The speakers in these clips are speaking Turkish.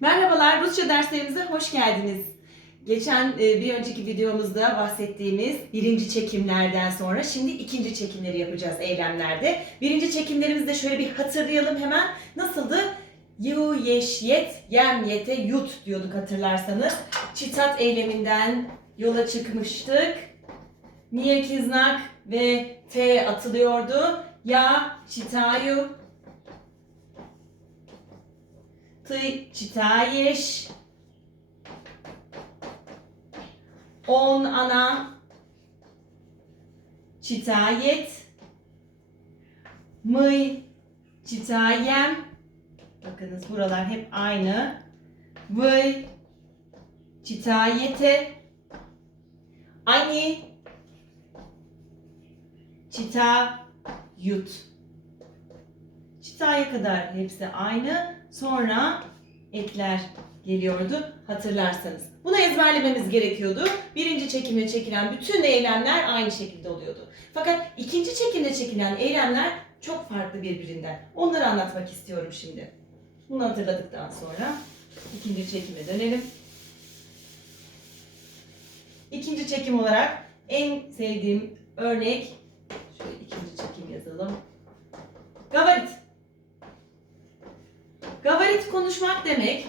Merhabalar, Rusça derslerimize hoş geldiniz. Geçen e, bir önceki videomuzda bahsettiğimiz birinci çekimlerden sonra şimdi ikinci çekimleri yapacağız eylemlerde. Birinci çekimlerimizde şöyle bir hatırlayalım hemen. Nasıldı? Yu, yeş, yet, yem, yete, yut diyorduk hatırlarsanız. Çitat eyleminden yola çıkmıştık. Niye kiznak ve T atılıyordu. Ya, çitayu, Ty czytajesz? On ana czytajet. My czytajem. Bakınız buralar hep aynı. Wy czytajecie. Ani czytajut. Çıtaya kadar hepsi aynı. Sonra ekler geliyordu hatırlarsanız. Bunu ezberlememiz gerekiyordu. Birinci çekimde çekilen bütün eylemler aynı şekilde oluyordu. Fakat ikinci çekimde çekilen eylemler çok farklı birbirinden. Onları anlatmak istiyorum şimdi. Bunu hatırladıktan sonra ikinci çekime dönelim. İkinci çekim olarak en sevdiğim örnek şöyle ikinci çekim yazalım. Gavarit. Gavarit konuşmak demek.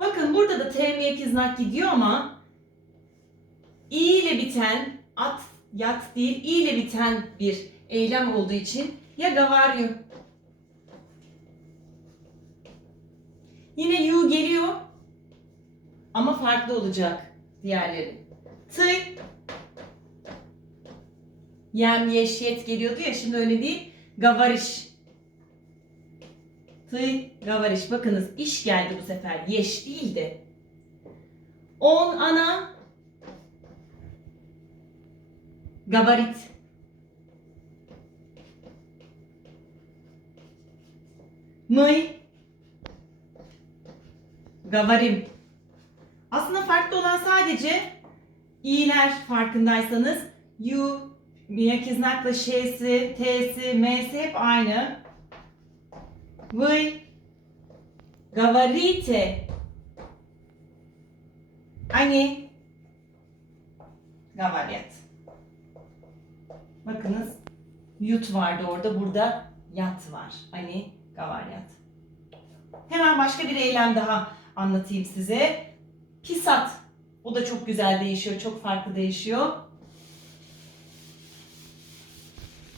Bakın burada da TM znak gidiyor ama i ile biten at yat değil i ile biten bir eylem olduğu için ya gavaryo. Yine yu geliyor ama farklı olacak diğerleri. Tı yem yeşiyet geliyordu ya şimdi öyle değil. Gavariş. Tı gavariş. Bakınız iş geldi bu sefer. Yeş değil de. On ana gabarit. Mıy gavarim. Aslında farklı olan sadece i'ler farkındaysanız yu, miyakiznakla ş'si, t'si, m'si hep aynı. Вы говорите, они говорят. Bakınız yut vardı orada, burada yat var. Hani gavaryat. Hemen başka bir eylem daha anlatayım size. Pisat. O da çok güzel değişiyor, çok farklı değişiyor.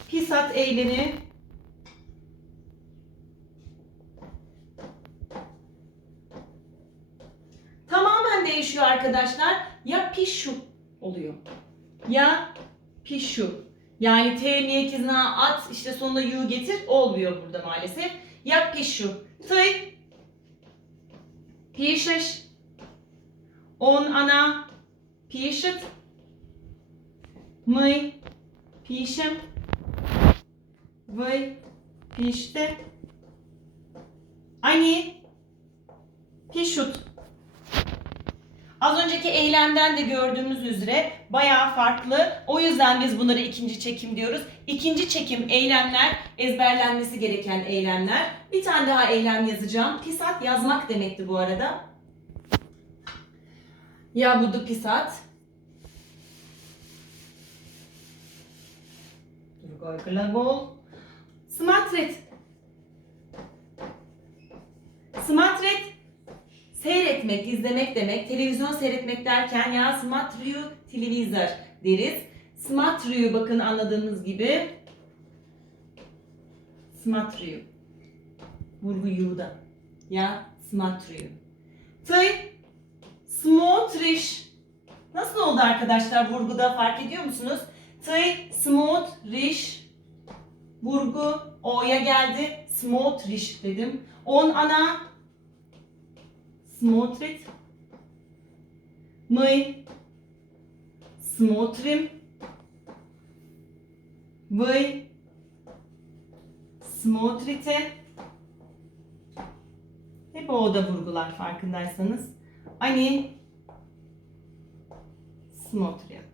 Pisat eylemi değişiyor arkadaşlar. Ya pişu oluyor. Ya pişu. Yani T miyekizna at işte sonunda yu getir olmuyor burada maalesef. Ya pişu. Ty piszesz. On ana piszet. My piszem. Wy piszte. Ani piszut. Az önceki eylemden de gördüğümüz üzere bayağı farklı. O yüzden biz bunları ikinci çekim diyoruz. İkinci çekim eylemler ezberlenmesi gereken eylemler. Bir tane daha eylem yazacağım. Pisat yazmak demekti bu arada. Ya budu pisat. Glagol. Smatret. Smatret Seyretmek, izlemek demek. Televizyon seyretmek derken ya smatriu televizor deriz. Smatriu bakın anladığımız gibi. Smart Smatriu. Vurgu yu'da. Ya smatriu. Tı smotriş. Nasıl oldu arkadaşlar vurguda fark ediyor musunuz? Tı smotriş. Vurgu o'ya geldi. Smotriş dedim. On ana смотрит. Мы смотрим. Вы смотрите. Hep o da vurgular farkındaysanız. Ani смотрят.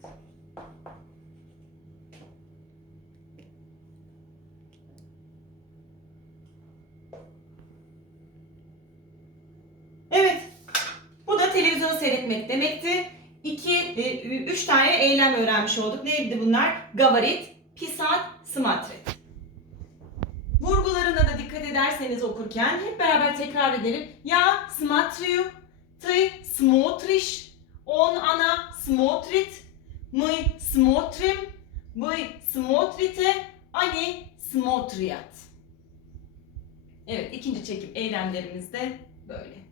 seyretmek demekti. 2 3 e, tane eylem öğrenmiş olduk. Neydi bunlar? Gavarit, pisat, smatret. Vurgularına da dikkat ederseniz okurken hep beraber tekrar edelim. Ya smatriyu, ty smotriş, on ana smotrit, mı smotrim, bu smotrite, ani smotriyat. Evet ikinci çekim eylemlerimiz de böyle.